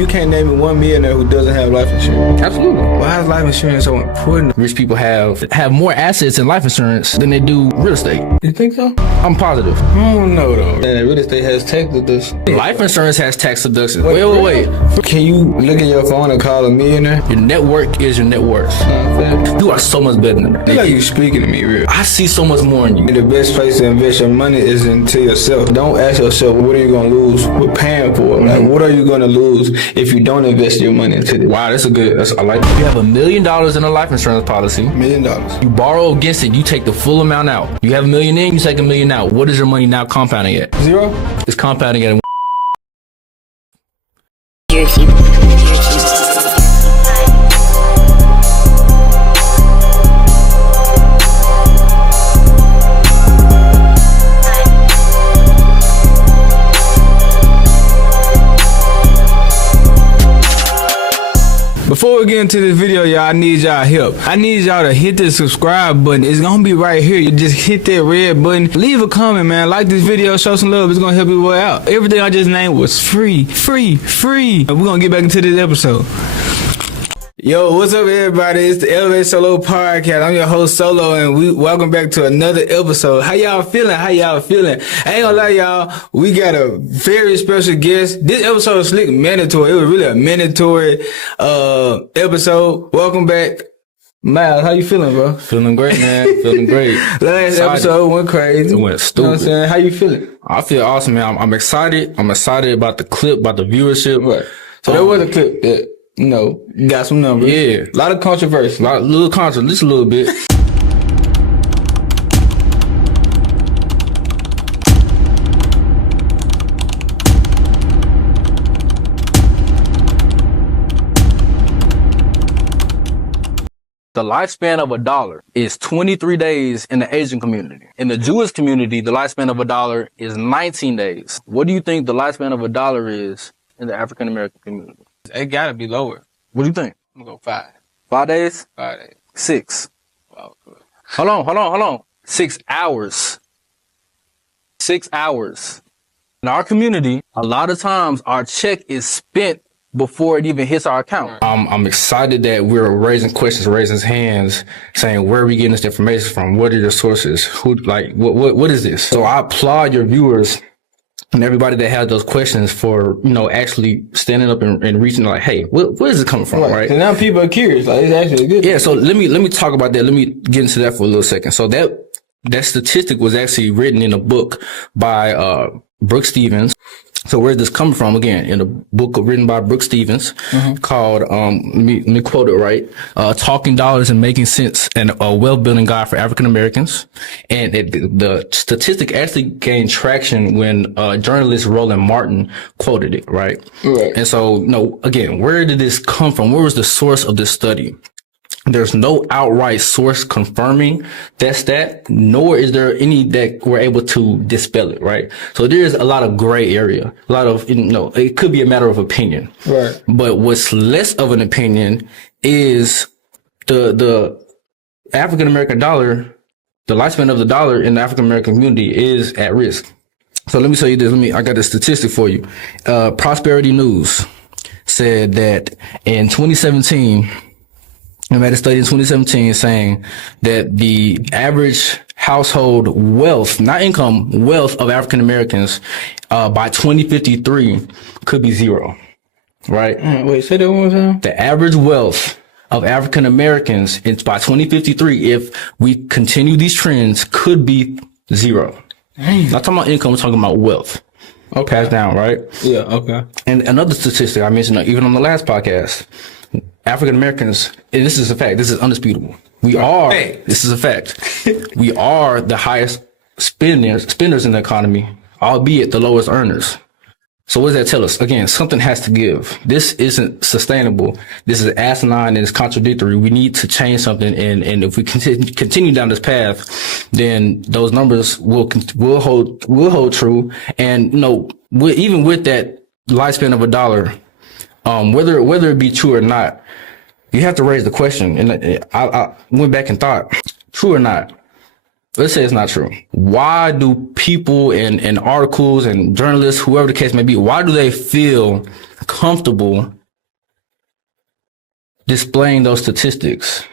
You can't name me one millionaire who doesn't have life insurance. Absolutely. Why is life insurance so important? Rich people have more assets in life insurance than they do real estate. You think so? I'm positive. I don't know though. And real estate has tax deductions. Life insurance has tax deductions. Wait. Can you look at your phone and call a millionaire? Your network is your net worth. You are so much better than that. I feel like you speaking to me, real. I see so much more in you. The best place to invest your money is into yourself. Don't ask yourself, what are you going to lose with paying for it? Like, what are you going to lose if you don't invest your money into this? Wow, I like that. You have $1 million in a life insurance policy. $1 million. You borrow against it, you take the full amount out. You have $1 million in, you take $1 million out. What is your money now compounding at? Zero? It's compounding at Before we get into this video, y'all, I need y'all help. I need y'all to hit the subscribe button. It's gonna be right here. You just hit that red button. Leave a comment, man. Like this video, show some love. It's gonna help you way out. Everything I just named was free. We're gonna get back into this episode. Yo, what's up, everybody? It's the ElevateSolo podcast. I'm your host, Solo, and we welcome back to another episode. How y'all feeling? I ain't gonna lie, y'all. We got a very special guest. This episode is slick mandatory. It was really a mandatory episode. Welcome back, Myles. How you feeling, bro? Feeling great, man. Feeling great. Last episode went crazy. It went stupid. You know what I'm saying? How you feeling? I feel awesome, man. I'm excited. I'm excited about the clip, about the viewership. Right. So there was a clip that, you know, got some numbers. Yeah. A lot of controversy. Little controversy, just a little bit. The lifespan of $1 is 23 days in the Asian community. In the Jewish community, the lifespan of $1 is 19 days. What do you think the lifespan of $1 is in the African American community? It gotta be lower. What do you think? I'm gonna go 5. 5 days? 5 days. 6. Wow, good. Hold on. 6 hours. 6 hours. In our community, a lot of times our check is spent before it even hits our account. I'm excited that we're raising questions, raising hands, saying where are we getting this information from? What are your sources? What is this? So I applaud your viewers and everybody that had those questions for, you know, actually standing up and reaching like, hey, where is it coming from? Right. So now people are curious. Like, it's actually good. Yeah. So let me talk about that. Let me get into that for a little second. So that statistic was actually written in a book by, Brooke Stevens. So where's this coming from? Again, in a book written by Brooke Stevens called, let me quote it right, Talking Dollars and Making Sense, and a Wealth Building Guide for African Americans. And the statistic actually gained traction when journalist Roland Martin quoted it, right? And so, again, where did this come from? Where was the source of this study? There's no outright source confirming that's that, nor is there any that we're able to dispel it, right? So there's a lot of gray area, a lot of, it could be a matter of opinion. Right. But what's less of an opinion is the African American dollar, the lifespan of the dollar in the African American community is at risk. So let me tell you this. I got the statistic for you. Prosperity News said that in 2017, I made a study in 2017 saying that the average household wealth, not income, wealth of African Americans, by 2053 could be 0. Right? Wait, say that one more time. The average wealth of African Americans by 2053, if we continue these trends, could be 0. Not talking about income, we're talking about wealth. Okay. Passed down, right? Yeah, okay. And another statistic I mentioned, even on the last podcast, African Americans, and this is a fact, this is undisputable. This is a fact. We are the highest spenders in the economy, albeit the lowest earners. So what does that tell us? Again, something has to give. This isn't sustainable. This is asinine and it's contradictory. We need to change something. And if we continue down this path, then those numbers will hold true. And, even with that lifespan of $1, whether it be true or not, you have to raise the question. And I went back and thought, true or not? Let's say it's not true. Why do people and articles and journalists, whoever the case may be, why do they feel comfortable displaying those statistics?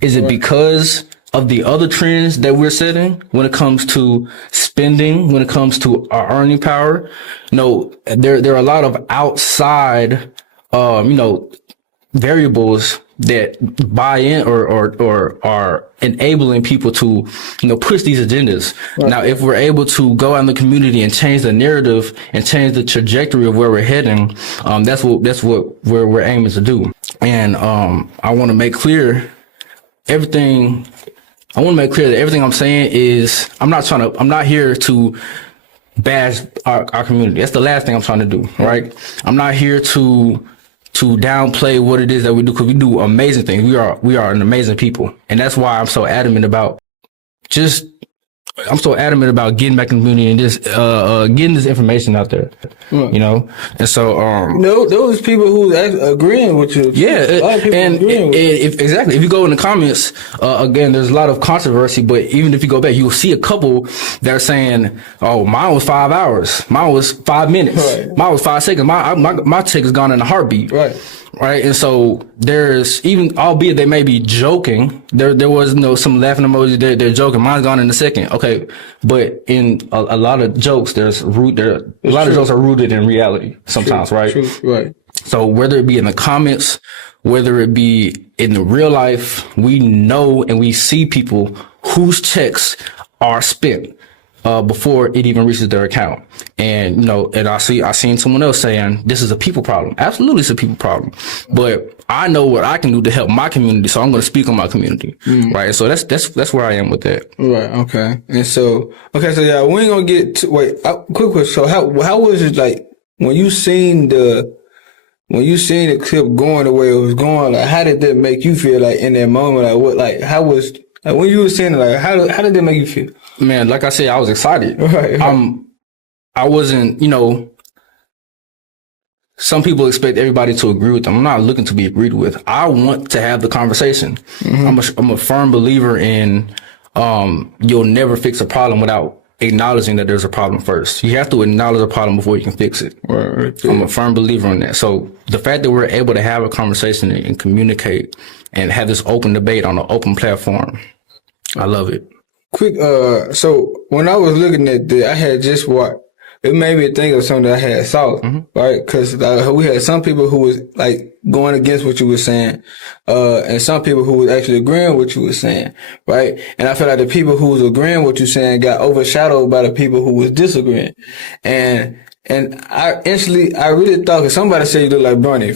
Is it because of the other trends that we're setting when it comes to spending, when it comes to our earning power? No, there are a lot of outside, variables that buy in or are enabling people to, push these agendas. Right. Now, if we're able to go out in the community and change the narrative and change the trajectory of where we're heading, that's what we're aiming to do. And, I want to make clear that everything I'm saying is, I'm not here to bash our community. That's the last thing I'm trying to do, right? I'm not here to downplay what it is that we do, because we do amazing things. We are an amazing people. And that's why I'm so adamant about getting back in the community and just getting this information out there. And so those people who agreeing with you, exactly, if you go in the comments, again, there's a lot of controversy, but even if you go back, you'll see a couple that are saying, oh, mine was 5 hours, mine was 5 minutes, right, mine was 5 seconds, my check is gone in a heartbeat, right. And so there's, even albeit they may be joking, there was some laughing emojis, they're joking, mine's gone in a second, okay, but in a lot of jokes, a lot of jokes are rooted in reality sometimes, right? True, right. So whether it be in the comments, whether it be in the real life, we know and we see people whose checks are spent before it even reaches their account. And, and I seen someone else saying this is a people problem. Absolutely, it's a people problem. But I know what I can do to help my community, so I'm going to speak on my community, right? So that's where I am with that. Right. Okay. And so yeah, we ain't gonna get to, quick question. So how was it like when you seen the clip going the way it was going? Like, how did that make you feel? Like in that moment, when you were seeing it, like how did that make you feel? Man, like I said, I was excited. Right. I wasn't, some people expect everybody to agree with them. I'm not looking to be agreed with. I want to have the conversation. I'm a firm believer in, you'll never fix a problem without acknowledging that there's a problem first. You have to acknowledge a problem before you can fix it. Right. I'm a firm believer in that. So the fact that we're able to have a conversation and communicate and have this open debate on an open platform, I love it. Quick, so when I was looking at I had just watched, it made me think of something that I had saw, right? Cause we had some people who was like going against what you were saying, and some people who was actually agreeing with what you were saying, right? And I feel like the people who was agreeing with what you saying got overshadowed by the people who was disagreeing. And I really thought, cause somebody said you look like Bernie.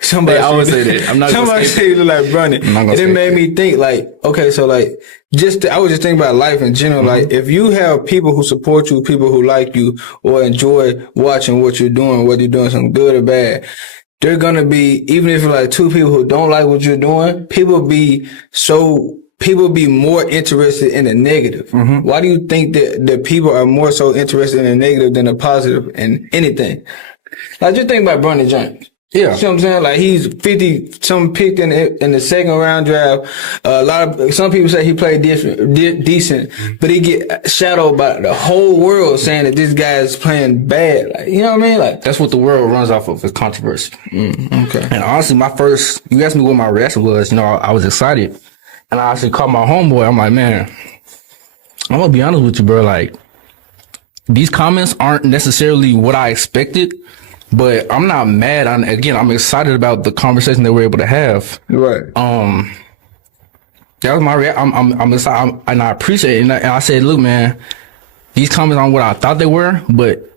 Somebody always say that. I'm not. Somebody said you look like Bernie, and it made me think like, okay, so like, I was just thinking about life in general. Like, if you have people who support you, people who like you or enjoy watching what you're doing, whether you're doing something good or bad, they're gonna be, even if you're like two people who don't like what you're doing, people be more interested in the negative. Why do you think that people are more so interested in the negative than the positive in anything? Like, just think about Bernie James. Yeah. You see what I'm saying? Like, he's 50-something picked in the second round draft. Some people say he played decent, but he get shadowed by the whole world saying that this guy is playing bad. Like, you know what I mean? Like, that's what the world runs off of, is controversy. Okay. And honestly, you asked me what my reaction was, I was excited. And I actually called my homeboy. I'm like, man, I'm gonna be honest with you, bro. Like, these comments aren't necessarily what I expected, but I'm not mad. I'm excited about the conversation that we're able to have. Right. That was my I'm excited, and I appreciate it. And I said, look, man, these comments aren't what I thought they were, but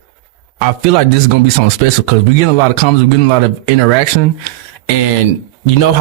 I feel like this is gonna be something special, because we're getting a lot of comments, we're getting a lot of interaction, and you know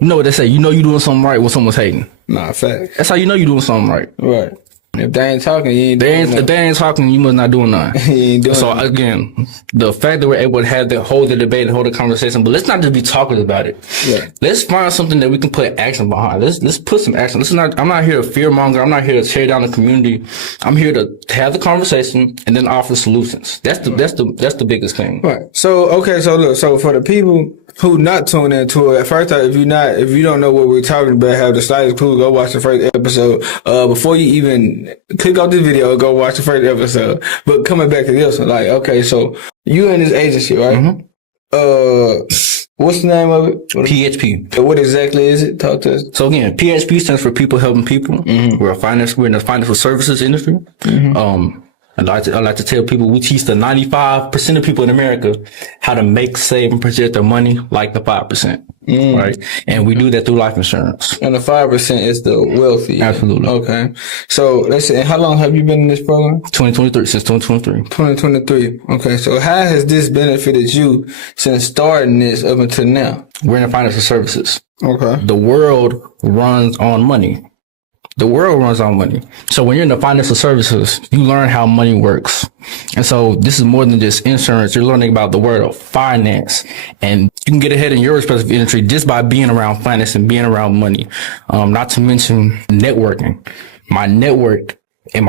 what they say, you're doing something right when someone's hating. Nah, fact. That's how you know you're doing something right. Right. If they ain't talking, you ain't doing nothing. If they ain't talking, you must not doing nothing. You ain't doing so nothing. Again, the fact that we're able to hold the debate and hold the conversation, but let's not just be talking about it. Yeah. Let's find something that we can put action behind. Let's put some action. I'm not here to fearmonger. I'm not here to tear down the community. I'm here to have the conversation and then offer solutions. That's the biggest thing. Right. So okay. So look. So for the people who not tuned into it, first off, if you don't know what we're talking about, have the slightest clue, go watch the first episode. Before you even click off this video, go watch the first episode. But coming back to this one, like, okay, so you in this agency, right? what's the name of it? PHP. What exactly is it? Talk to us. So again, PHP stands for people helping people. We're in the financial services industry. I like to tell people we teach the 95% of people in America how to make, save, and project their money like the 5%. Right. And we do that through life insurance. And the 5% is the wealthy. Absolutely. Okay. So let's say, how long have you been in this program? 2023, since 2023. 2023. Okay. So how has this benefited you since starting this up until now? We're in the financial services. Okay. The world runs on money. The world runs on money. So when you're in the financial services, you learn how money works. And so this is more than just insurance. You're learning about the world of finance, and you can get ahead in your respective industry just by being around finance and being around money. Not to mention networking. My network and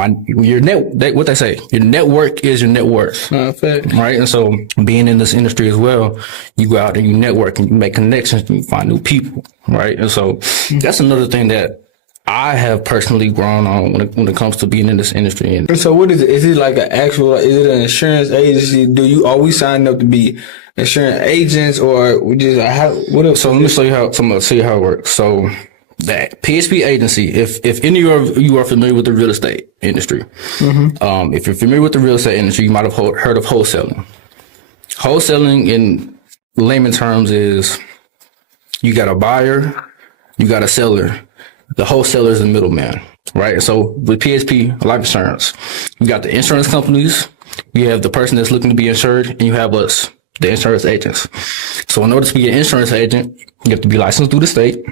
what they say, your network is your net worth. Right. And so being in this industry as well, you go out and you network and you make connections and you find new people. Right. And so that's another thing that I have personally grown on when it comes to being in this industry. And so what is it? Is it like is it an insurance agency? Are we signed up to be insurance agents, or we just, what else? So let me show you how it works. So that PHP agency, if any of you are familiar with the real estate industry, if you're familiar with the real estate industry, you might have heard of wholesaling. Wholesaling in layman terms is you got a buyer, you got a seller. The wholesaler is the middleman, right? So with PHP life insurance, you got the insurance companies, you have the person that's looking to be insured, and you have us, the insurance agents. So in order to be an insurance agent, you have to be licensed through the state.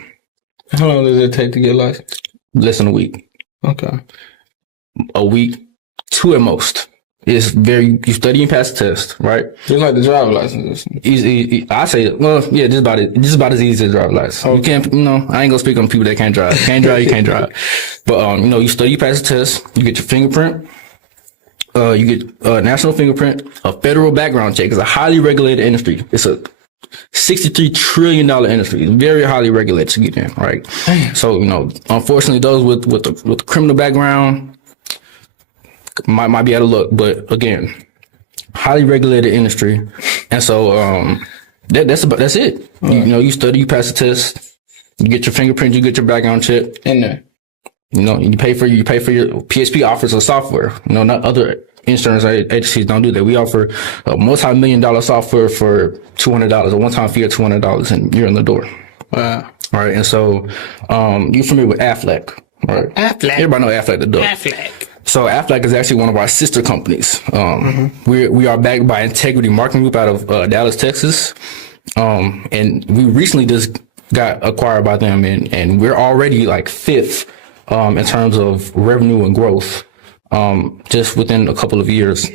How long does it take to get licensed? Less than a week. Okay. A week, 2 at most. It's you study and pass the test, right? Just like the driver's license. Easy. I say, well, yeah, just about as easy as a driver's license. Okay. You can't, I ain't gonna speak on people that can't drive. Can't drive, you can't drive. But, you study, you pass the test, you get your fingerprint, you get a national fingerprint, a federal background check. It's a highly regulated industry. It's a $63 trillion industry. It's very highly regulated to get in, right? So, unfortunately, those with the criminal background, might be out of luck, but again, highly regulated industry. And so that's it. You study, you pass the test, you get your fingerprint, you get your background check in there. You pay for your PHP offers a software. Not other insurance agencies don't do that. We offer a multi-million-dollar software for $200, a one-time fee of $200, and you're in the door. Wow. All right. And so you're familiar with Aflac, right? Aflac. Everybody know Aflac, the dog. Aflac. So Aflac is actually one of our sister companies. We are backed by Integrity Marketing Group out of Dallas, Texas. And we recently just got acquired by them, and we're already like 5th in terms of revenue and growth just within a couple of years.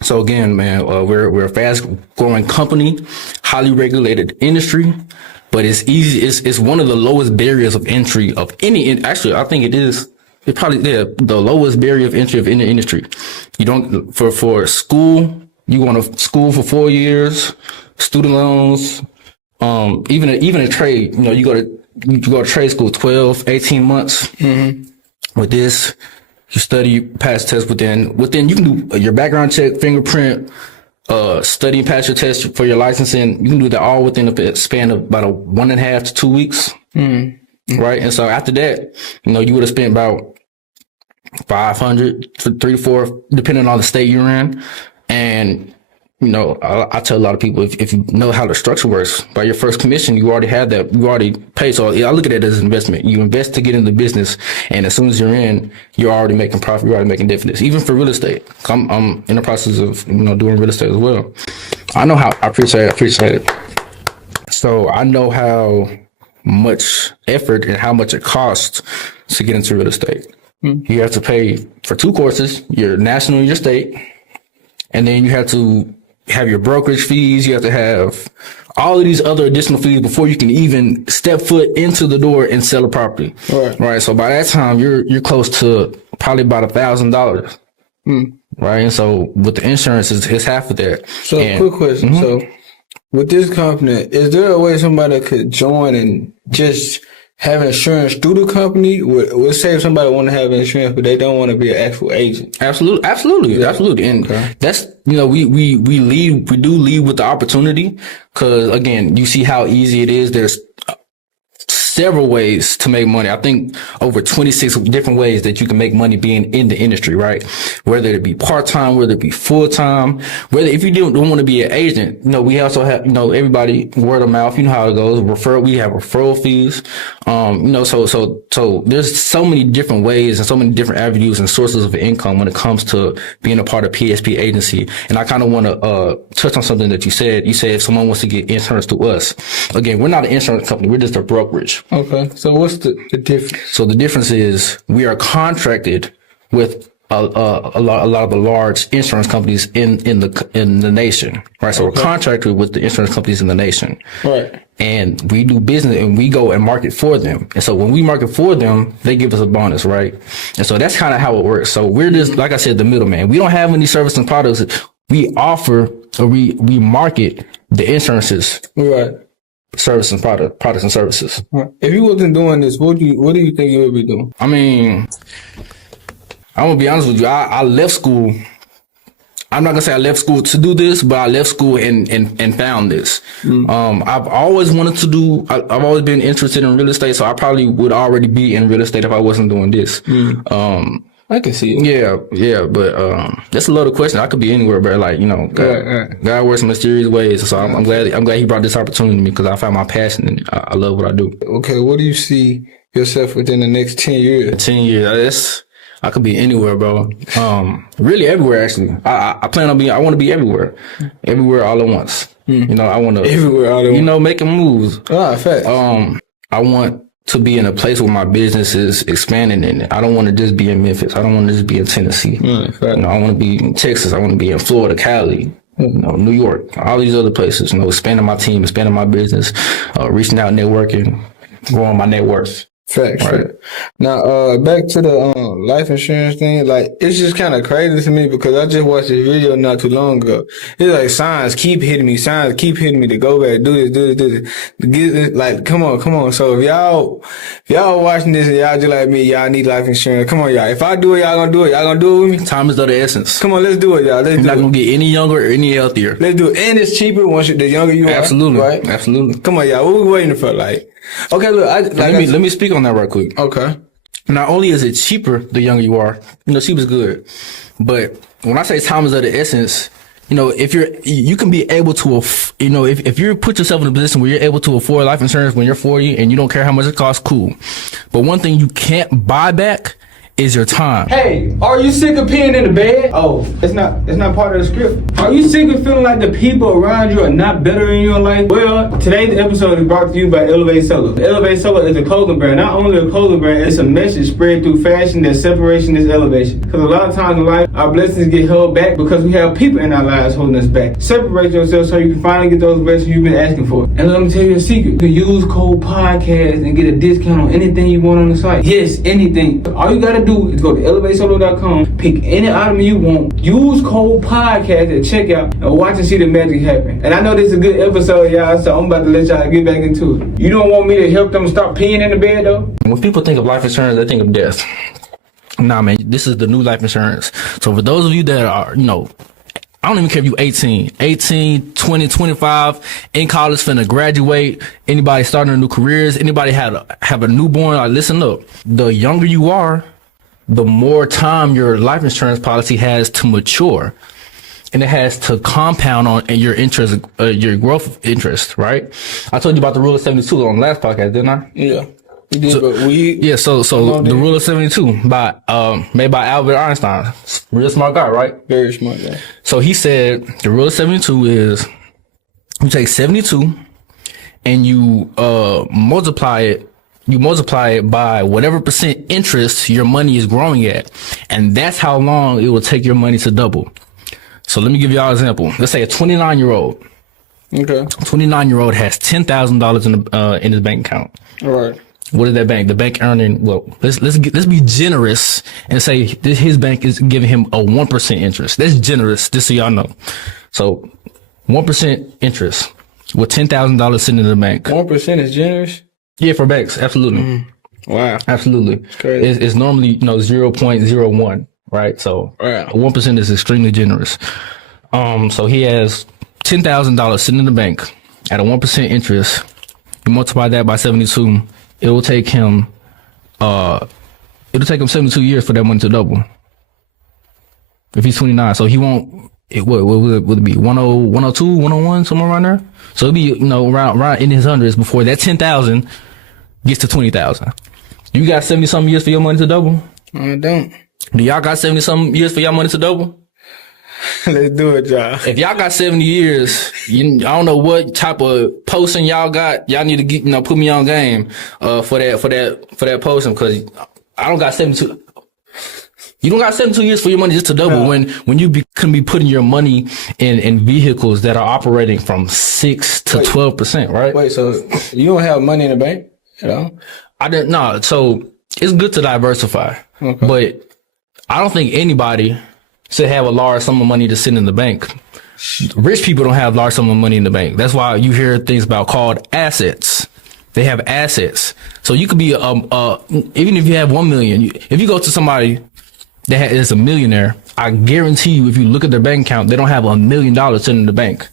So again, man, we're a fast growing company, highly regulated industry, but it's easy. It's one of the lowest barriers of entry of any. Actually, I think it is. It's probably the lowest barrier of entry of any industry. You don't for school. You go to school for 4 years, student loans, even a trade. You go to trade school 12, 18 months. With this, you study, you pass test within. You can do your background check, fingerprint, study and pass your test for your licensing. You can do that all within a span of about 1.5 to 2 weeks. Right. And so after that, you would have spent about $500 for 3 to 4, depending on the state you're in. And, I tell a lot of people, if you know how the structure works, by your first commission, you already had that, you already paid. So I look at it as an investment. You invest to get into the business. And as soon as you're in, you're already making profit. You're already making dividends, even for real estate. I'm in the process of, doing real estate as well. I know how I appreciate it. So I know how much effort and how much it costs to get into real estate. You have to pay for 2 courses, your national and your state, and then you have to have your brokerage fees. You have to have all of these other additional fees before you can even step foot into the door and sell a property. Right. So by that time, you're close to probably about $1,000. Right. And so with the insurance, it's half of that. So quick question. So with this company, is there a way somebody could join and just having insurance through the company would say if somebody want to have insurance, but they don't want to be an actual agent. Absolutely. And that's, we do lead with the opportunity. Cause again, you see how easy it is. There's several ways to make money. I think over 26 different ways that you can make money being in the industry, right? Whether it be part-time, whether it be full-time, whether if you don't want to be an agent, we also have, everybody word of mouth, you know how it goes. We have referral fees. So there's so many different ways and so many different avenues and sources of income when it comes to being a part of PSP agency. And I kind of want to, touch on something that you said. You said if someone wants to get insurance to us, again, we're not an insurance company. We're just a brokerage. Okay. So what's the difference? So the difference is we are contracted with a lot of the large insurance companies in the nation, right? So we're contracted with the insurance companies in the nation, right? And we do business and we go and market for them. And so when we market for them, they give us a bonus, right? And so that's kind of how it works. So we're just, like I said, the middleman. We don't have any service and products. We offer or we market the insurances, right? Service and products and services. If you wasn't doing this, what do you think you would be doing? I mean, I'm gonna be honest with you. I left school. I'm not gonna say I left school to do this, but I left school and found this. I've always wanted to do. I've always been interested in real estate, so I probably would already be in real estate if I wasn't doing this. I can see it. Yeah, but that's a loaded question. I could be anywhere, but God works in mysterious ways. So I'm glad he brought this opportunity to me because I found my passion and I love what I do. Okay, what do you see yourself within the next 10 years? 10 years, I could be anywhere, bro. Really everywhere, actually. I plan on I want to be everywhere all at once. I want to everywhere all at once. Making moves. Facts. I want to be in a place where my business is expanding in it. I don't want to just be in Memphis. I don't want to just be in Tennessee. I want to be in Texas. I want to be in Florida, Cali, New York, all these other places. Expanding my team, expanding my business, reaching out, networking, growing my net worth. Facts. Right. Now, back to the life insurance thing. Like, it's just kind of crazy to me because I just watched this video not too long ago. It's like signs keep hitting me to go back, do this. Like, come on. So if y'all watching this and y'all just like me, y'all need life insurance. Come on, y'all. If I do it, y'all gonna do it. Y'all gonna do it with me? Time is of the essence. Come on, let's do it, y'all. You're not gonna get any younger or any healthier. Let's do it. And it's cheaper the younger you are. Absolutely. Right? Absolutely. Come on, y'all. What we waiting for? Like, okay, look. Let me speak on that right quick. Okay. Not only is it cheaper the younger you are, cheap is good. But when I say time is of the essence, if you can be able to, if you put yourself in a position where you're able to afford life insurance when you're 40 and you don't care how much it costs, cool. But one thing you can't buy back is your time. Hey, are you sick of peeing in the bed? Oh, it's not part of the script. Are you sick of feeling like the people around you are not better in your life? Well, today's episode is brought to you by ElevateSolo. ElevateSolo is a clothing brand. Not only a clothing brand, it's a message spread through fashion that separation is elevation. Because a lot of times in life, our blessings get held back because we have people in our lives holding us back. Separate yourself so you can finally get those blessings you've been asking for. And let me tell you a secret. You can use code podcast and get a discount on anything you want on the site. Yes, anything. All you gotta do is go to ElevateSolo.com, pick any item you want, use code podcast at checkout, and watch and see the magic happen. And I know this is a good episode, y'all, so I'm about to let y'all get back into it. You don't want me to help them stop peeing in the bed, though? When people think of life insurance, they think of death. Nah, man, this is the new life insurance. So for those of you that are, I don't even care if you 18, 20, 25, in college, finna graduate, anybody starting a new careers, anybody have a newborn, like, listen up. The younger you are, the more time your life insurance policy has to mature. And it has to compound on your interest, your growth interest, right? I told you about the rule of 72 on the last podcast, didn't I? Yeah. You did, so the rule of 72 made by Albert Einstein. Real smart guy, right? Very smart guy. So he said the rule of 72 is you take 72 and you multiply it. You multiply it by whatever percent interest your money is growing at. And that's how long it will take your money to double. So let me give y'all an example. Let's say a 29-year-old. Okay. 29-year-old has $10,000 in his bank account. All right. What is that bank? The bank earning, well, let's be generous and say his bank is giving him a 1% interest. That's generous, just so y'all know. So 1% interest with $10,000 sitting in the bank. 1% is generous? Yeah, for banks, absolutely. Wow. Absolutely. Crazy. It's normally, 0.01, right? So Wow. 1% is extremely generous. So he has $10,000 sitting in the bank at a 1% interest. You multiply that by 72, it will take him 72 years for that money to double. If he's 29, so he won't. What would it be? 10, 102, 101, somewhere around there. So it'll be around in his hundreds before that 10,000 gets to 20,000. You got 70 something years for your money to double? I don't. Do y'all got 70 something years for your money to double? Let's do it, y'all. If y'all got 70 years, I don't know what type of posting y'all got. Y'all need to get, put me on game, for that posting, because I don't got 72. You don't got 72 years for your money just to double when you can be putting your money in vehicles that are operating from 6 to 12%, right? Wait, so you don't have money in the bank at all? I didn't, no. So it's good to diversify, but I don't think anybody should have a large sum of money to sit in the bank. Rich people don't have large sum of money in the bank. That's why you hear things about called assets. They have assets. So you could be, even if you have 1 million, if you go to somebody that is a millionaire, I guarantee you, if you look at their bank account, they don't have $1 million sitting in the bank.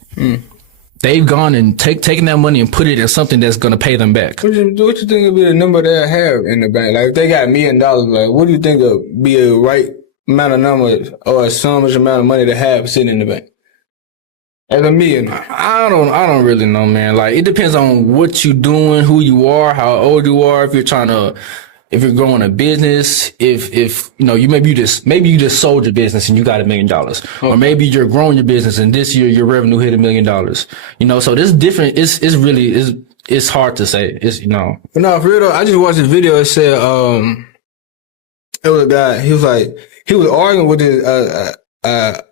They've gone and taken that money and put it in something that's going to pay them back. What you think would be the number they have in the bank? Like, if they got $1 million, like, what do you think would be a right amount of numbers or a sum amount of money to have sitting in the bank? As a millionaire. I don't really know, man. Like, it depends on what you're doing, who you are, how old you are, if you're growing a business, if maybe you just sold your business and you got $1 million, or maybe you're growing your business and this year your revenue hit $1 million. So this different. It's hard to say. But no, for real though, I just watched this video. It said, it was a guy. He was arguing with this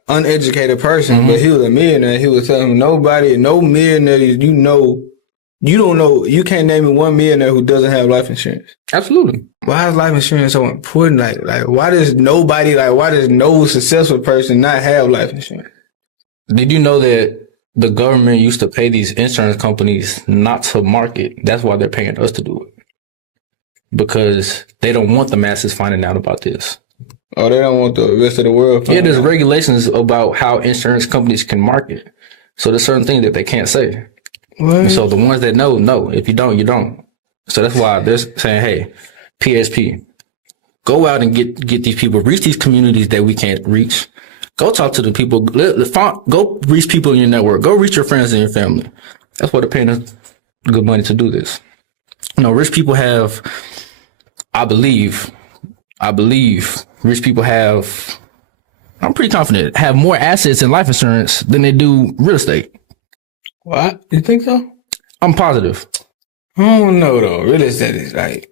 uneducated person, but he was a millionaire. He was telling him no millionaire you don't know, you can't name me one millionaire who doesn't have life insurance. Absolutely. Why is life insurance so important? Like why does no successful person not have life insurance? Did you know that the government used to pay these insurance companies not to market? That's why they're paying us to do it. Because they don't want the masses finding out about this. Oh, they don't want the rest of the world. Yeah, there's regulations about how insurance companies can market. So there's certain things that they can't say. What? So the ones that know. If you don't, you don't. So that's why they're saying, hey, PSP, go out and get these people, reach these communities that we can't reach. Go talk to the people. Go reach people in your network. Go reach your friends and your family. That's why they're paying us good money to do this. Rich people have, I believe, rich people have, I'm pretty confident, have more assets in life insurance than they do real estate. What? You think so? I'm positive. I don't know though. Real estate is like,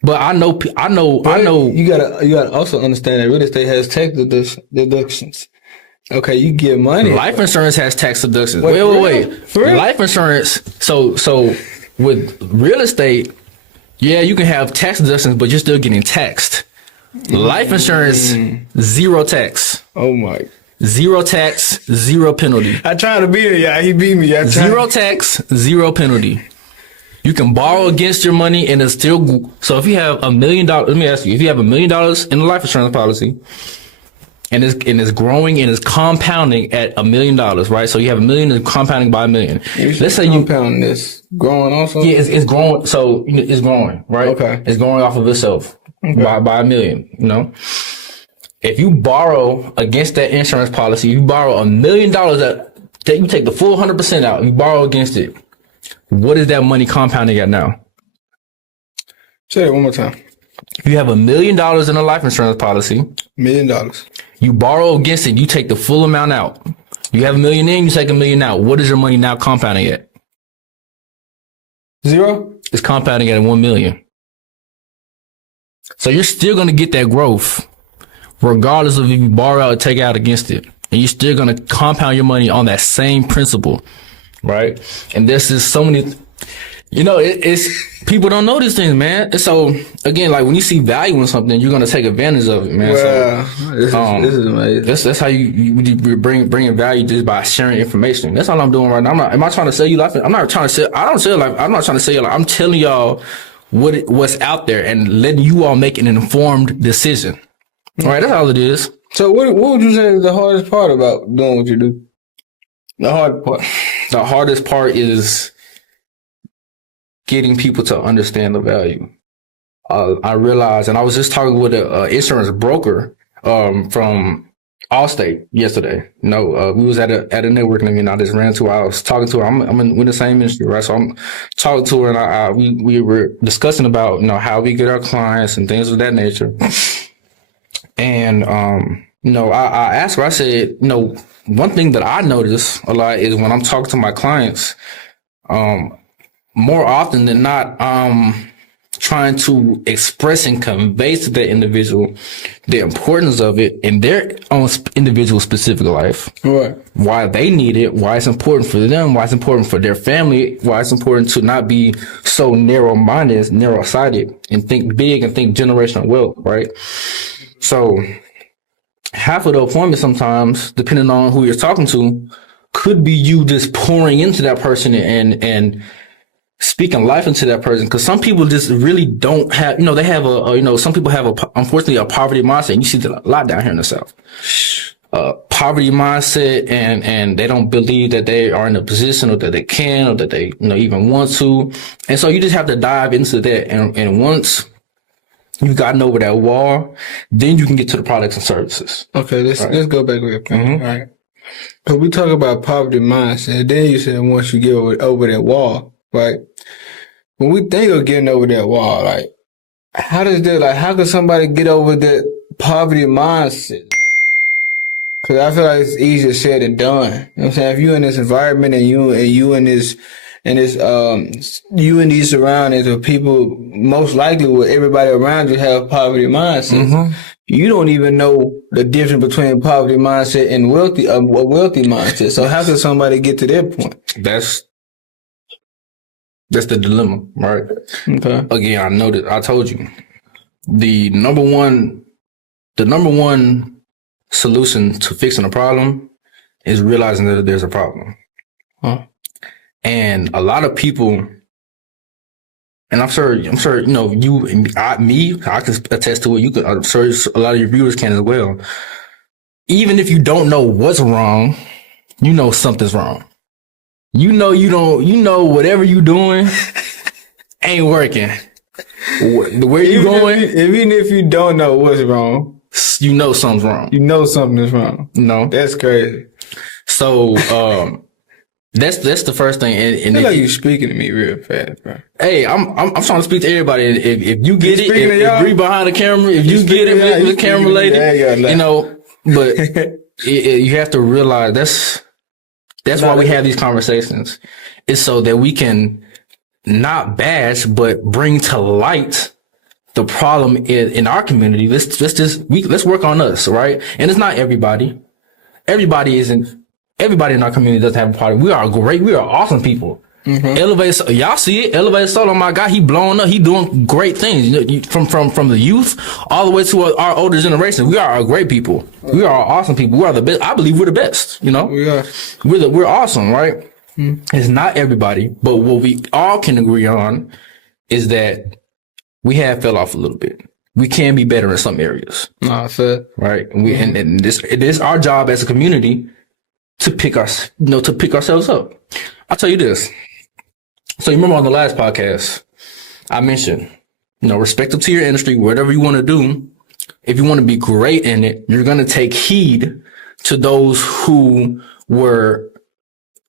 but I know. You gotta also understand that real estate has tax deductions. Okay, you get money. Life insurance has tax deductions. Wait. For real? Life insurance. So with real estate, yeah, you can have tax deductions, but you're still getting taxed. Life insurance, zero tax. Oh my. Zero tax, zero penalty. I tried to beat it, yeah. He beat me. Zero tax, zero penalty. You can borrow against your money and it's still. So if you have $1 million, let me ask you, if you have $1 million in a life insurance policy and it's growing and it's compounding at $1 million, right? So you have $1 million and compounding by $1 million. Let's say you compound this growing also. Yeah, it's growing. So it's growing, right? Okay. It's growing off of itself by $1 million, If you borrow against that insurance policy, you borrow $1 million that you take the full 100% out, you borrow against it. What is that money compounding at now? Say it one more time. If you have $1 million in a life insurance policy, $1 million. You borrow against it, you take the full amount out. You have $1 million in, you take $1 million out. What is your money now compounding at? Zero? It's compounding at 1 million. So you're still going to get that growth regardless of if you borrow out or take out against it. And you're still going to compound your money on that same principle, right? And this is so many, You know, it's people don't know these things, man. And so again, like when you see value in something, you're gonna take advantage of it, man. Well, this is amazing. That's how you bring value just by sharing information. That's all I'm doing right now. Am I trying to sell you life? I'm not trying to sell. I don't sell life. I'm not trying to sell you life. I'm telling y'all what's out there and letting you all make an informed decision. All right, that's all it is. So what would you say is the hardest part about doing what you do? The hardest part is getting people to understand the value. I realized, and I was just talking with an insurance broker from Allstate yesterday. We was at a networking event. I just ran to her. I was talking to her. I'm in the same industry, right? So I'm talking to her, and we were discussing about how we get our clients and things of that nature. And I asked her. I said, one thing that I notice a lot is when I'm talking to my clients, more often than not, trying to express and convey to the individual the importance of it in their own individual specific life. Right. Why they need it, why it's important for them, why it's important for their family, why it's important to not be so narrow-minded, narrow-sighted, and think big and think generational wealth, right? So half of the appointment sometimes, depending on who you're talking to, could be you just pouring into that person and speaking life into that person, because some people just really don't have, they have some people have unfortunately a poverty mindset, and you see that a lot down here in the South. Poverty mindset, and they don't believe that they are in a position or that they can or that they even want to, and so you just have to dive into that, and once you've gotten over that wall, then you can get to the products and services. Okay, let's go back real quick. Mm-hmm. All right. So we talk about poverty mindset. Then you said once you get over that wall. Right. When we think of getting over that wall, like, how could somebody get over that poverty mindset? Cause I feel like it's easier said than done. You know what I'm saying? If you in this environment and you in these surroundings of people, most likely with everybody around you have poverty mindsets. Mm-hmm. You don't even know the difference between poverty mindset and a wealthy mindset. So how could somebody get to that point? That's the dilemma, right? Okay. Again, I told you the number one solution to fixing a problem is realizing that there's a problem. Huh. And a lot of people, and I'm sure, you and I can attest to it. I'm sure a lot of your viewers can as well. Even if you don't know what's wrong, you know something's wrong. Whatever you doing ain't working. Where you going? Even if you don't know what's wrong, you know something's wrong. You know something is wrong. No. That's crazy. So, that's the first thing. And I feel like you're speaking to me real fast, bro. Hey, I'm trying to speak to everybody. If you get it, if you behind the camera, if you get it, with the camera lady, but you have to realize that's why we have these conversations. It's so that we can not bash, but bring to light the problem in our community. Let's work on us, right? And it's not everybody. Everybody in our community doesn't have a party. We are awesome people. Mm-hmm. Y'all see it. ElevateSolo, my guy, he blowing up. He doing great things. From the youth all the way to our older generation. We are a great people. We are awesome people. We are the best. I believe we're the best. We are. We're awesome, right? Mm-hmm. It's not everybody, but what we all can agree on is that we have fell off a little bit. We can be better in some areas. Right? And it is our job as a community to pick ourselves up. I'll tell you this. So you remember on the last podcast, I mentioned, respective to your industry, whatever you want to do, if you want to be great in it, you're going to take heed to those who were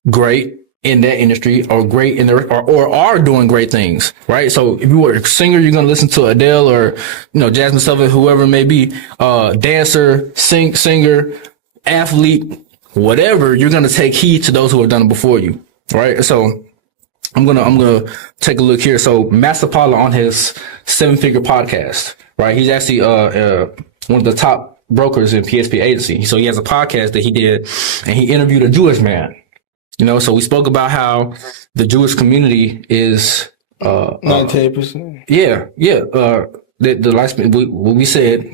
great in that industry or great in their, or are doing great things, right? So if you were a singer, you're going to listen to Adele or, Jasmine Sullivan, whoever it may be, dancer, singer, athlete, whatever, you're going to take heed to those who have done it before you, right? So I'm gonna take a look here. So Master Paula on his 7-figure podcast, right? He's actually one of the top brokers in PSP agency. So he has a podcast that he did, and he interviewed a Jewish man. So we spoke about how the Jewish community is 19%. yeah. The lifespan we said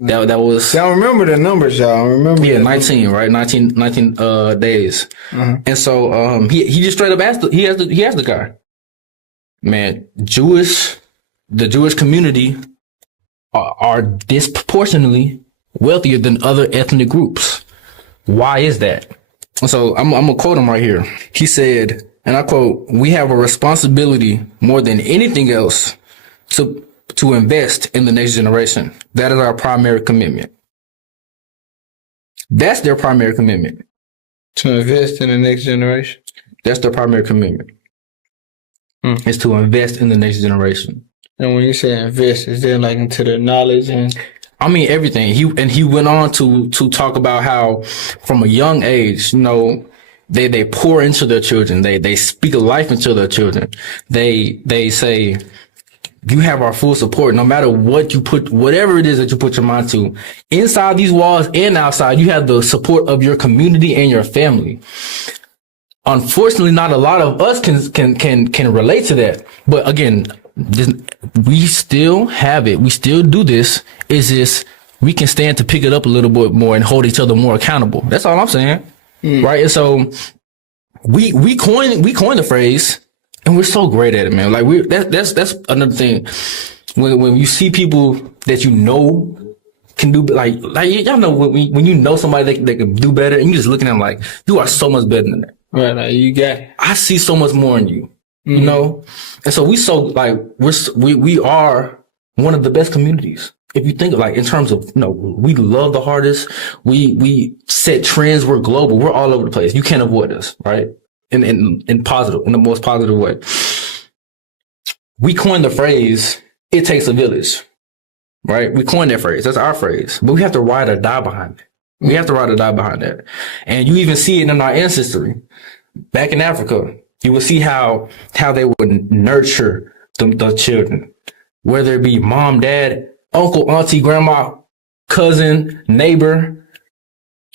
that was See, I don't remember the numbers, y'all. I remember 19, right? 19 days. And so he just straight up asked he asked the guy, man, the Jewish community are disproportionately wealthier than other ethnic groups. Why is that? So I'm gonna quote him right here. He said, and I quote, "We have a responsibility more than anything else to invest in the next generation. That is our primary commitment." That's their primary commitment. To invest in the next generation. That's their primary commitment. Is to invest in the next generation. And when you say invest, is there like into the knowledge and? I mean everything. He went on to talk about how from a young age, they pour into their children. They speak life into their children. They say, you have our full support no matter what you put, whatever it is that you put your mind to. Inside these walls and outside, you have the support of your community and your family. Unfortunately, not a lot of us can relate to that. But again, we still have it. We still do this. It's just we can stand to pick it up a little bit more and hold each other more accountable. That's all I'm saying. Right? And so we coined the phrase, and we're so great at it, man. Like that's another thing. When you see people that can do, like y'all know when you know somebody that can do better, and you just looking at them like, you are so much better than that. Right, like you got it. I see so much more in you, and so we are one of the best communities. If you think of in terms of, we love the hardest. We set trends. We're global. We're all over the place. You can't avoid us, right? In the most positive way. We coined the phrase, "It takes a village," right? We coined that phrase. That's our phrase, but we have to ride or die behind it. We have to ride or die behind that. And you even see it in our ancestry. Back in Africa, you will see how they would nurture the children, whether it be mom, dad, uncle, auntie, grandma, cousin, neighbor.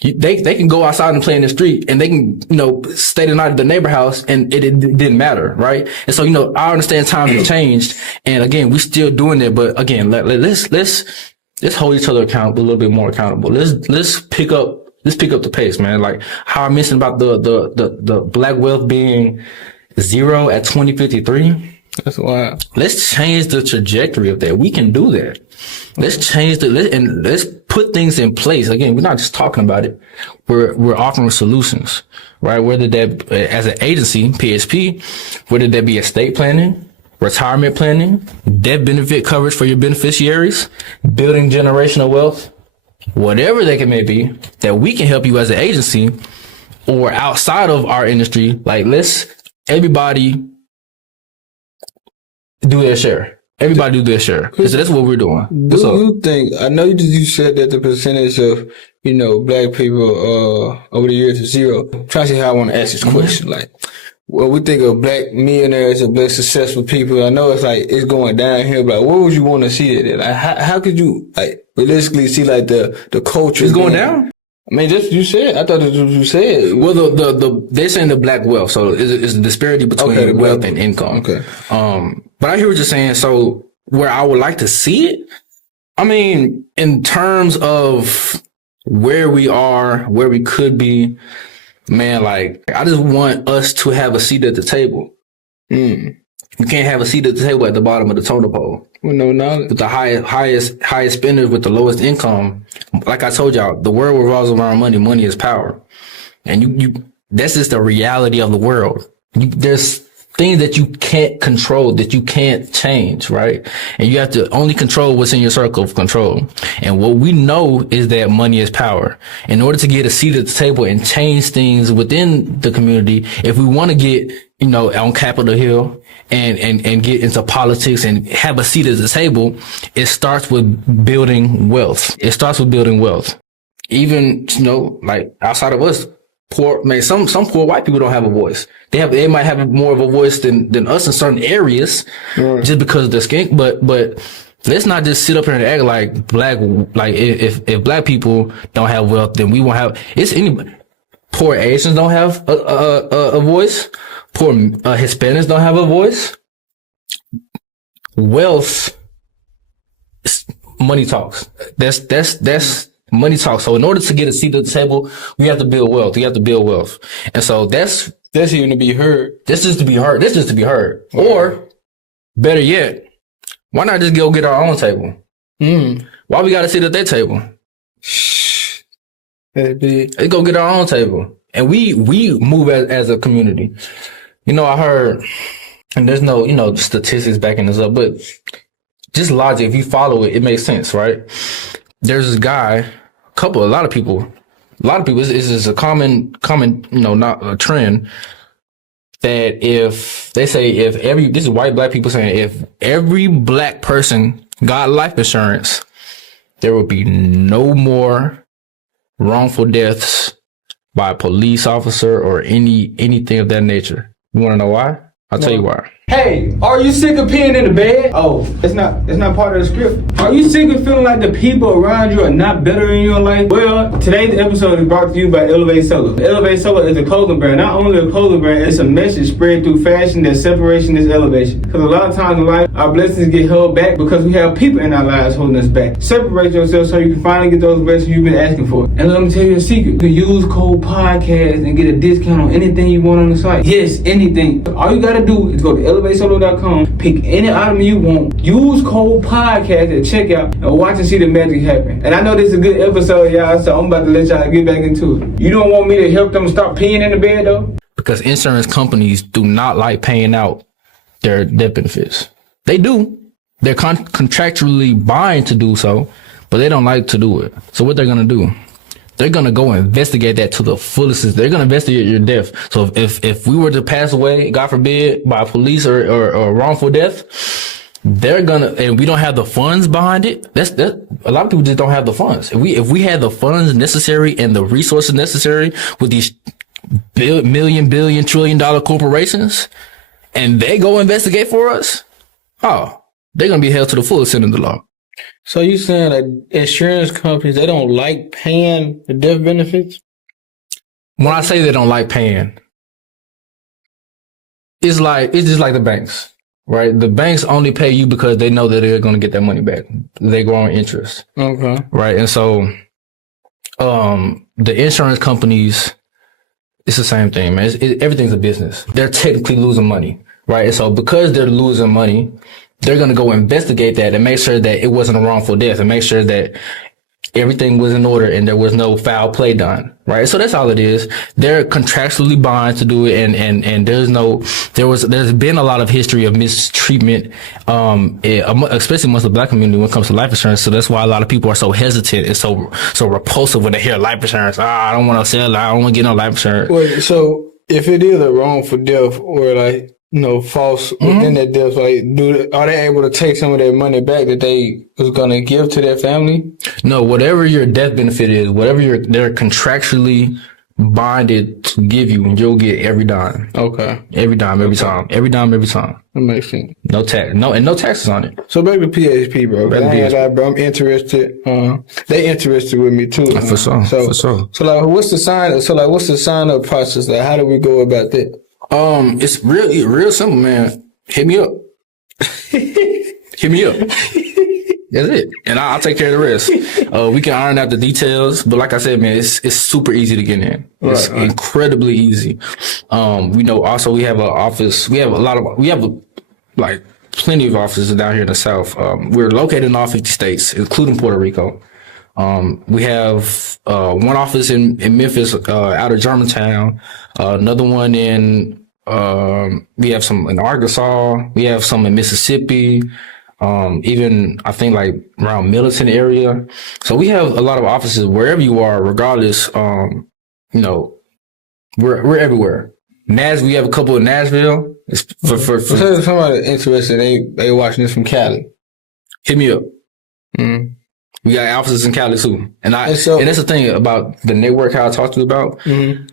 They can go outside and play in the street, and they can, stay the night at the neighbor house, and it didn't matter, right? And so, I understand times have changed, and again, we still doing it, but again, let's hold each other accountable, a little bit more accountable. Let's pick up the pace, man. Like how I mentioned about the black wealth being 0 at 2053. That's wild. Let's change the trajectory of that. We can do that. Let's change and let's put things in place. Again, we're not just talking about it. We're offering solutions, right? Whether that as an agency, PSP, whether that be estate planning, retirement planning, death benefit coverage for your beneficiaries, building generational wealth, whatever that may be, that we can help you as an agency or outside of our industry. Like let's everybody do their share. Everybody do their share. So that's what we're doing. Do you think, I know you said that the percentage of, black people, over the years is 0. I'm trying to see how I want to ask this question. Like, well, we think of black millionaires and black successful people. I know it's going downhill, but what would you want to see that? Like, how could you, realistically see, the culture? It's going down? I mean, that's what you said. I thought that's what you said. Well, they're saying the black wealth. So it's the disparity between wealth and income. Okay. But I hear what you're saying. So where I would like to see it, I mean, in terms of where we are, where we could be, man, I just want us to have a seat at the table. You can't have a seat at the table at the bottom of the totem pole. With no knowledge. With the highest spenders with the lowest income. Like I told y'all, the world revolves around money. Money is power. And that's just the reality of the world. There's things that you can't control, that you can't change, right? And you have to only control what's in your circle of control. And what we know is that money is power. In order to get a seat at the table and change things within the community, if we want to get, on Capitol Hill and get into politics and have a seat at the table, it starts with building wealth. It starts with building wealth. Even, outside of us, poor, man, some poor white people don't have a voice. They might have more of a voice than us in certain areas, just because of their skin. But let's not just sit up here and act like if black people don't have wealth, then we won't have. It's anybody. Poor Asians don't have a voice. Poor Hispanics don't have a voice. Wealth, money talks. That's money talks. So in order to get a seat at the table, we have to build wealth. We have to build wealth. And so that's even to be heard. This is to be heard. This is to be heard. Or better yet, why not just go get our own table? Why we got to sit at their table? Let's go get our own table. And we move as a community. You know, I heard, and there's no, statistics backing this up, but just logic, if you follow it, it makes sense, right? There's this guy, a lot of people, this is a common, not a trend, that this is white black people saying, if every black person got life insurance, there would be no more wrongful deaths by a police officer or anything of that nature. You want to know why? I'll tell you why. Hey, are you sick of peeing in the bed? Oh, it's not part of the script. Are you sick of feeling like the people around you are not better in your life? Well, today's episode is brought to you by ElevateSolo. ElevateSolo is a clothing brand. Not only a clothing brand, it's a message spread through fashion that separation is elevation. Because a lot of times in life, our blessings get held back because we have people in our lives holding us back. Separate yourself so you can finally get those blessings you've been asking for. And let me tell you a secret. You can use code podcast and get a discount on anything you want on the site. Yes, anything. All you gotta do is go to ElevateSolo.com, pick any item you want, use code podcast at checkout, and watch and see the magic happen. And I know this is a good episode, y'all, so I'm about to let y'all get back into it. You don't want me to help them stop peeing in the bed, though? Because insurance companies do not like paying out their death benefits. They do. They're contractually bound to do so, but they don't like to do it. So what they're going to do? They're going to go investigate that to the fullest. They're going to investigate your death. So if we were to pass away, God forbid, by police or wrongful death, they're going to, and we don't have the funds behind it. That's a lot of people just don't have the funds. If we had the funds necessary and the resources necessary with these billion, trillion-dollar corporations, and they go investigate for us, they're going to be held to the fullest end of the law. So you saying that insurance companies, they don't like paying the death benefits? When I say they don't like paying, it's just like the banks, right? The banks only pay you because they know that they're going to get that money back. They grow on interest. Okay. Right. And so, the insurance companies, it's the same thing, man. Everything's a business. They're technically losing money, right? And so because they're losing money, they're going to go investigate that and make sure that it wasn't a wrongful death and make sure that everything was in order and there was no foul play done. Right. So that's all it is. They're contractually bound to do it. And there's been a lot of history of mistreatment, especially amongst the black community when it comes to life insurance. So that's why a lot of people are so hesitant and so repulsive when they hear life insurance. I don't want to sell. I don't want to get no life insurance. Wait, so if it is a wrongful death or like, false within that death, are they able to take some of their money back that they was going to give to their family? No, whatever your death benefit is, they're contractually bonded to give you, and you'll get every dime. Okay. Every dime, every time. Every dime, every time. That makes sense. No tax, no taxes on it. So baby PHP, bro. Bro, I'm interested. They interested with me too. For sure. So like, what's the sign up process? Like, how do we go about that? It's real simple, man. Hit me up. Hit me up. That's it. And I'll take care of the rest. We can iron out the details, but like I said, man, it's super easy to get in. It's incredibly easy. Also we have an office. We have plenty of offices down here in the South. We're located in all 50 states, including Puerto Rico. We have one office in Memphis, out of Germantown. Another one we have some in Arkansas. We have some in Mississippi. Even I think like around Militant area. So we have a lot of offices wherever you are, regardless. We're everywhere. We have a couple in Nashville. It's for somebody interested. They watching this from Cali. Hit me up. Mm-hmm. We got offices in Cali too. And that's the thing about the network, how I talked to you about. Mm-hmm.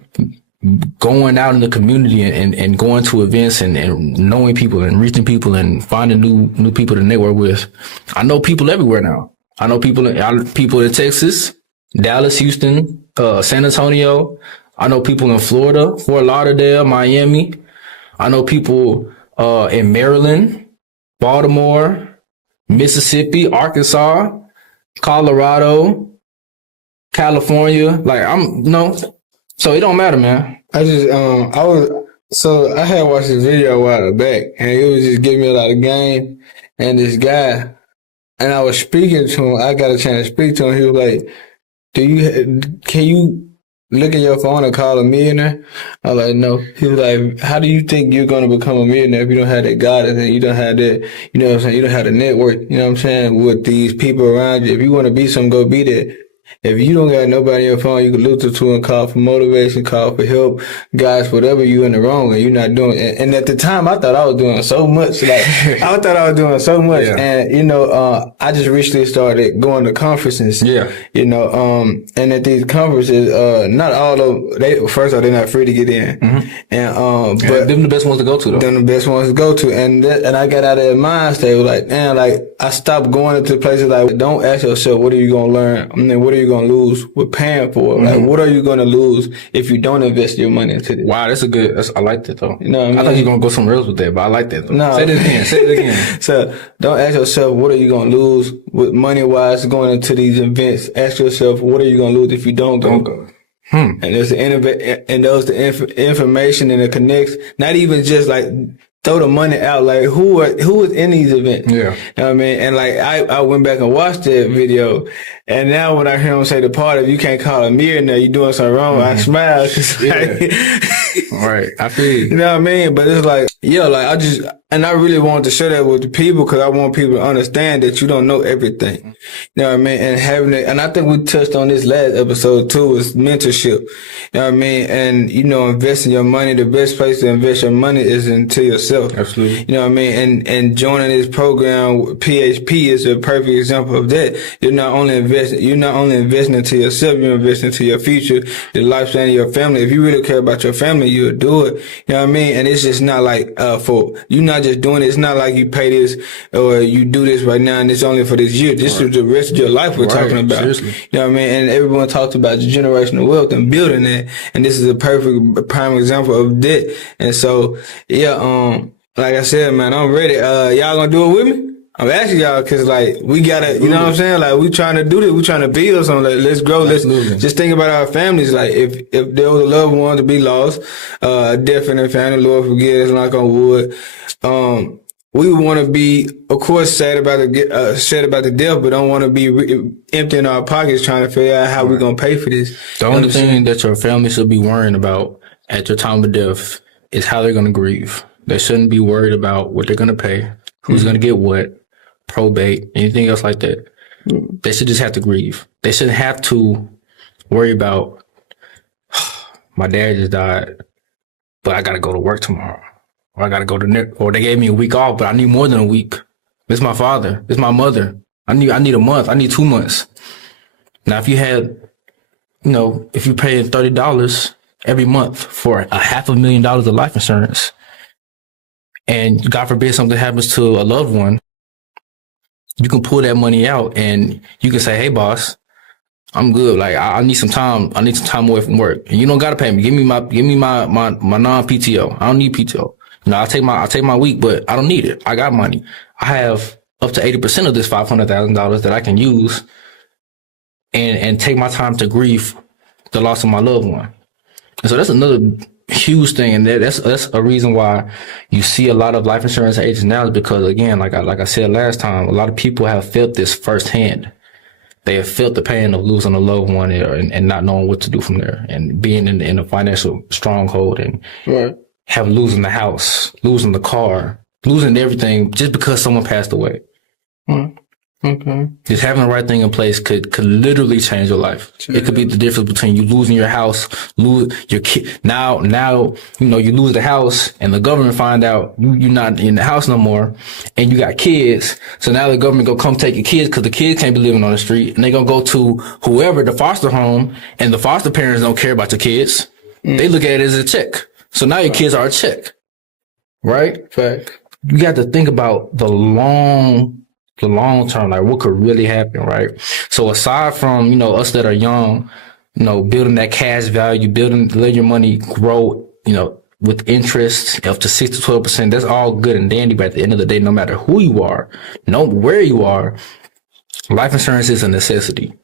Going out in the community and going to events and knowing people and reaching people and finding new people to network with. I know people everywhere now. I know people in Texas, Dallas, Houston, San Antonio, I know people in Florida, Fort Lauderdale, Miami. I know people in Maryland, Baltimore, Mississippi, Arkansas, Colorado, California. Like so it don't matter, man. I had watched this video a while back, and it was just giving me a lot of game. And this guy, and I was speaking to him. I got a chance to speak to him. He was like, can you look at your phone and call a millionaire? I was like, no. He was like, how do you think you're going to become a millionaire if you don't have that guidance and you don't have that, you know what I'm saying? You don't have the network, you know what I'm saying, with these people around you. If you want to be something, go be there. If you don't got nobody on your phone, you can look to and call for motivation, call for help, guys, whatever you in the wrong and you're not doing. And at the time, I thought I was doing so much. And, you know, I just recently started going to conferences. Yeah. You know, and at these conferences, not all of them, first of all, they're not free to get in. And, but them the best ones to go to, though. Them the best ones to go to. And I got out of that mind state, like, damn, like, I stopped going into places like, don't ask yourself, what are you going to learn? I mean, what are you going to lose with paying for it? Like, what are you going to lose if you don't invest your money into this? Wow, I like that, though. You know what I mean? I thought you were going to go somewhere else with that, but I like that, though. No. Say it again. So, don't ask yourself, what are you going to lose with money-wise going into these events? Ask yourself, what are you going to lose if you don't go? And there's the information and the connects, not even just like, throw the money out. Like, who is in these events? Yeah. You know what I mean? And like, I went back and watched that video. And now when I hear him say the part of you can't call a millionaire, you doing something wrong, I smile. Right. I feel you. You know what I mean? But it's like, yeah, like I really wanted to share that with the people because I want people to understand that you don't know everything. You know what I mean? And having it, and I think we touched on this last episode too, is mentorship. You know what I mean? And, you know, investing your money, the best place to invest your money is into yourself. Absolutely. You know what I mean? And joining this program, PHP, is a perfect example of that. You're not only investing into yourself, you're investing into your future, the lifespan of your family. If you really care about your family, you'll do it. You know what I mean? And it's just not like, you're not just doing it. It's not like you pay this or you do this right now and it's only for this year. This is the rest of your life we're talking about. Seriously. You know what I mean? And everyone talks about generational wealth and building that. And this is a perfect prime example of that. And so, yeah, like I said, man, I'm ready. Y'all gonna do it with me? I'm asking y'all because, like, we gotta, you know what I'm saying? Like, we trying to do this. We trying to build something. Like, let's grow. Absolutely. Let's just think about our families. Like, if there was a loved one to be lost, death in the family, Lord forgive us, knock on wood. We want to be, of course, sad about the death, but don't want to be empty in our pockets trying to figure out how we're gonna pay for this. The only thing that your family should be worrying about at your time of death is how they're gonna grieve. They shouldn't be worried about what they're gonna pay, who's gonna get what, probate, anything else like that. They should just have to grieve. They shouldn't have to worry about, my dad just died, but I gotta go to work tomorrow. Or I gotta go or they gave me a week off, but I need more than a week. This is my father. This is my mother. I need a month. I need 2 months. Now, if you had, you know, if you pay $30 every month for $500,000 of life insurance, and God forbid something happens to a loved one, you can pull that money out and you can say, hey, boss, I'm good. Like, I need some time. I need some time away from work. And you don't gotta pay me. Give me my non-PTO. I don't need PTO. You know, I'll take my week, but I don't need it. I got money. I have up to 80% of this $500,000 that I can use and take my time to grieve the loss of my loved one. And so that's another huge thing. And that's a reason why you see a lot of life insurance agents now, is because, again, like I said last time, a lot of people have felt this firsthand. They have felt the pain of losing a loved one and not knowing what to do from there, and being in a financial stronghold and have losing the house, losing the car, losing everything just because someone passed away. Okay. Just having the right thing in place could literally change your life. It could be the difference between you losing your house, lose your kid. Now, you know, you lose the house and the government find out you're not in the house no more and you got kids. So now the government gonna come take your kids because the kids can't be living on the street, and they gonna go to whoever, the foster home, and the foster parents don't care about your kids. They look at it as a check. So now your kids are a check. Right? Fact. You got to think about the long term, like what could really happen, right? So aside from, you know, us that are young, building that cash value, letting your money grow, with interest up to 6 to 12%. That's all good and dandy. But at the end of the day, no matter who you are, where you are, life insurance is a necessity.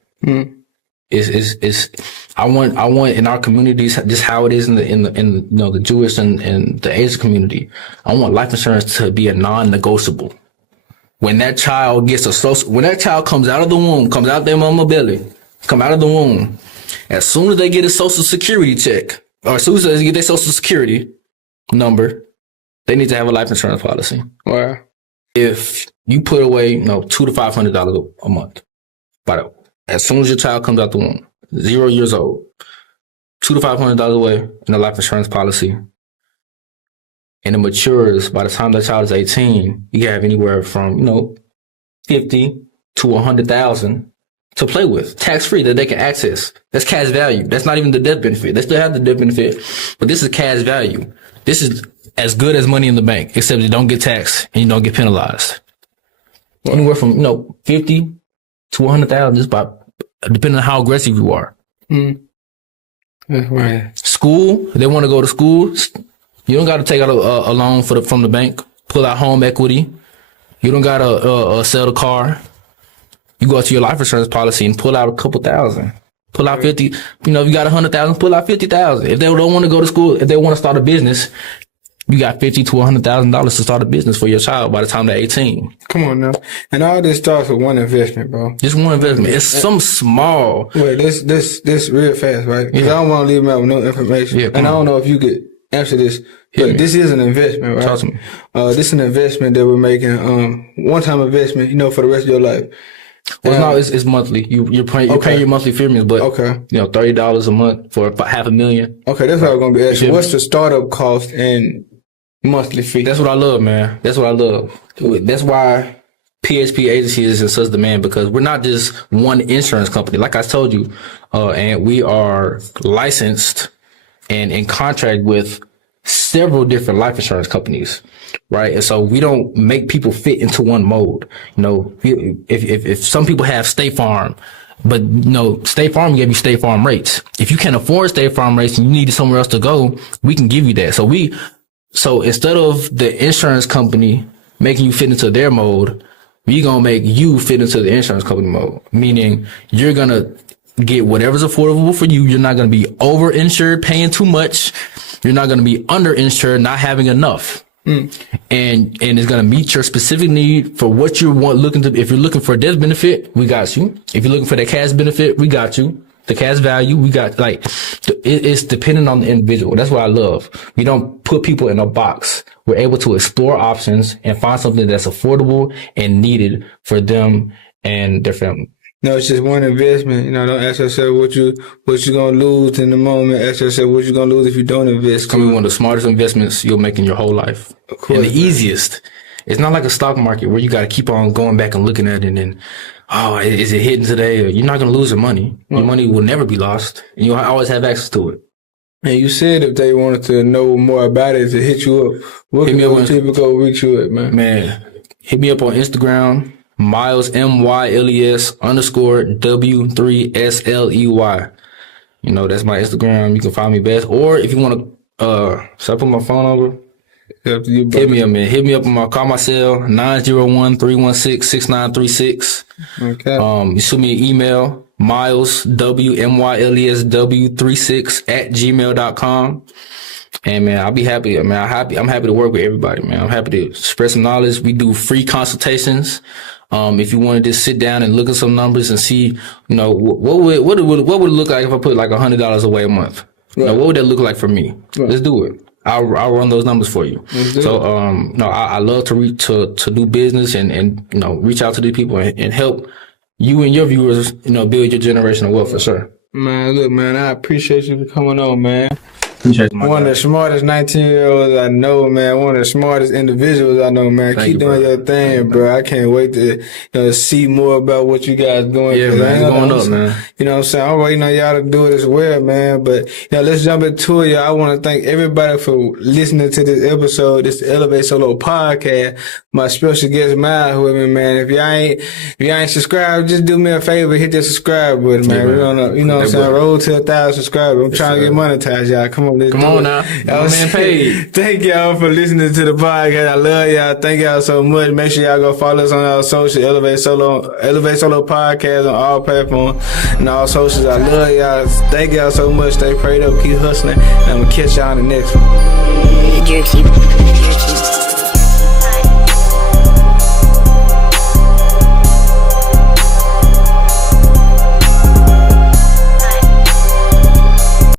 I want in our communities, just how it is in the Jewish and the Asian community. I want life insurance to be a non-negotiable. When that child when that child comes out of the womb, comes out their mama belly, come out of the womb, as soon as they get a social security check, or as soon as they get their social security number, they need to have a life insurance policy. Wow. If you put away, $200 to $500 a month, but as soon as your child comes out the womb, 0 years old, $200 to $500 away in a life insurance policy, and it matures by the time that child is 18, you have anywhere from 50 to 100,000 to play with, tax free, that they can access. That's cash value. That's not even the death benefit. They still have the death benefit, but this is cash value. This is as good as money in the bank, except you don't get taxed and you don't get penalized. Anywhere from 50 to 100,000, just by depending on how aggressive you are. That's right. School, they want to go to school. You don't got to take out a loan from the bank, pull out home equity. You don't got to sell the car. You go to your life insurance policy and pull out a couple thousand. Pull out 50. If you got 100,000, pull out 50,000. If they don't want to go to school, if they want to start a business, you got $50,000 to $100,000 to start a business for your child by the time they're 18. Come on now. And all this starts with one investment, bro. Just one investment. It's some small. Wait, this real fast, right? Because I don't want to leave them out with no information. Yeah, and I don't know if you could answer this. But this is an investment, right? Talk to me. This is an investment that we're making, one-time investment, for the rest of your life. Well, it's monthly. You're paying your monthly premiums, but $30 a month for $500,000. Okay, that's what I was gonna be asking. What's the startup cost and monthly fee? That's what I love, man. That's what I love. That's why PHP Agency is in such demand, because we're not just one insurance company. Like I told you, and we are licensed and in contract with several different life insurance companies, right? And so we don't make people fit into one mode. If some people have State Farm, but State Farm gave you State Farm rates. If you can't afford State Farm rates and you need somewhere else to go, we can give you that. So instead of the insurance company making you fit into their mode, we gonna make you fit into the insurance company mode. Meaning you're gonna get whatever's affordable for you. You're not gonna be over-insured, paying too much. You're not going to be under-insured, not having enough. And it's going to meet your specific need for what you want. If you're looking for a death benefit, we got you. If you're looking for that cash benefit, we got you. The cash value, we got, it's dependent on the individual. That's what I love. We don't put people in a box. We're able to explore options and find something that's affordable and needed for them and their family. No, it's just one investment. Don't ask yourself what you gonna lose in the moment. Ask yourself what you're gonna lose if you don't invest. It's gonna be one of the smartest investments you'll make in your whole life. Of course, and the easiest. It's not like a stock market where you got to keep on going back and looking at it and then, is it hitting today? You're not gonna lose your money. Your money will never be lost, and you'll always have access to it. And you said if they wanted to know more about it, to hit you up, what can people go reach you at, man? Man, hit me up on Instagram. Myles, MYLES _W3SLEY. That's my Instagram. You can find me best. Or if you want to, should I put my phone number? Hit me up, man. Hit me up on call my cell, 901-316-6936. Okay. You send me an email, Myles, MYLESW36 @gmail.com. And man, I'll be happy. I'm happy to work with everybody, man. I'm happy to spread some knowledge. We do free consultations. If you want to just sit down and look at some numbers and see, what would it look like if I put like $100 away a month? Right. What would that look like for me? Right. Let's do it. I'll run those numbers for you. So, I love to do business and reach out to these people and help you and your viewers, build your generational wealth for sure. Man, look, man, I appreciate you for coming on, man. Appreciate you, my One of guy. the smartest 19-year-olds I know, man. One of the smartest individuals I know, man. Thank Keep you, doing bro. your thing, bro. I can't wait to see more about what you guys doing. Yeah, 'Cause man, I it's ain't going gonna- up, man. You know what I'm saying? I'm waiting on y'all to do it as well, man. But, let's jump into it, y'all. I want to thank everybody for listening to this episode, this Elevate Solo podcast. My special guest, Myles, with me, man. If y'all ain't subscribed, just do me a favor, hit that subscribe button, man. Yeah, We're man. gonna, you know what I'm saying? That button. Roll to 1,000 subscribers. I'm trying to get monetized, y'all. Come on, let's Come do on it. now. My was man paid. Thank y'all for listening to the podcast. I love y'all. Thank y'all so much. Make sure y'all go follow us on our social, Elevate Solo podcast on all platforms and all socials. I love y'all. Thank y'all so much. Stay prayed up, keep hustling, and I'm gonna catch y'all on the next one. Jerky.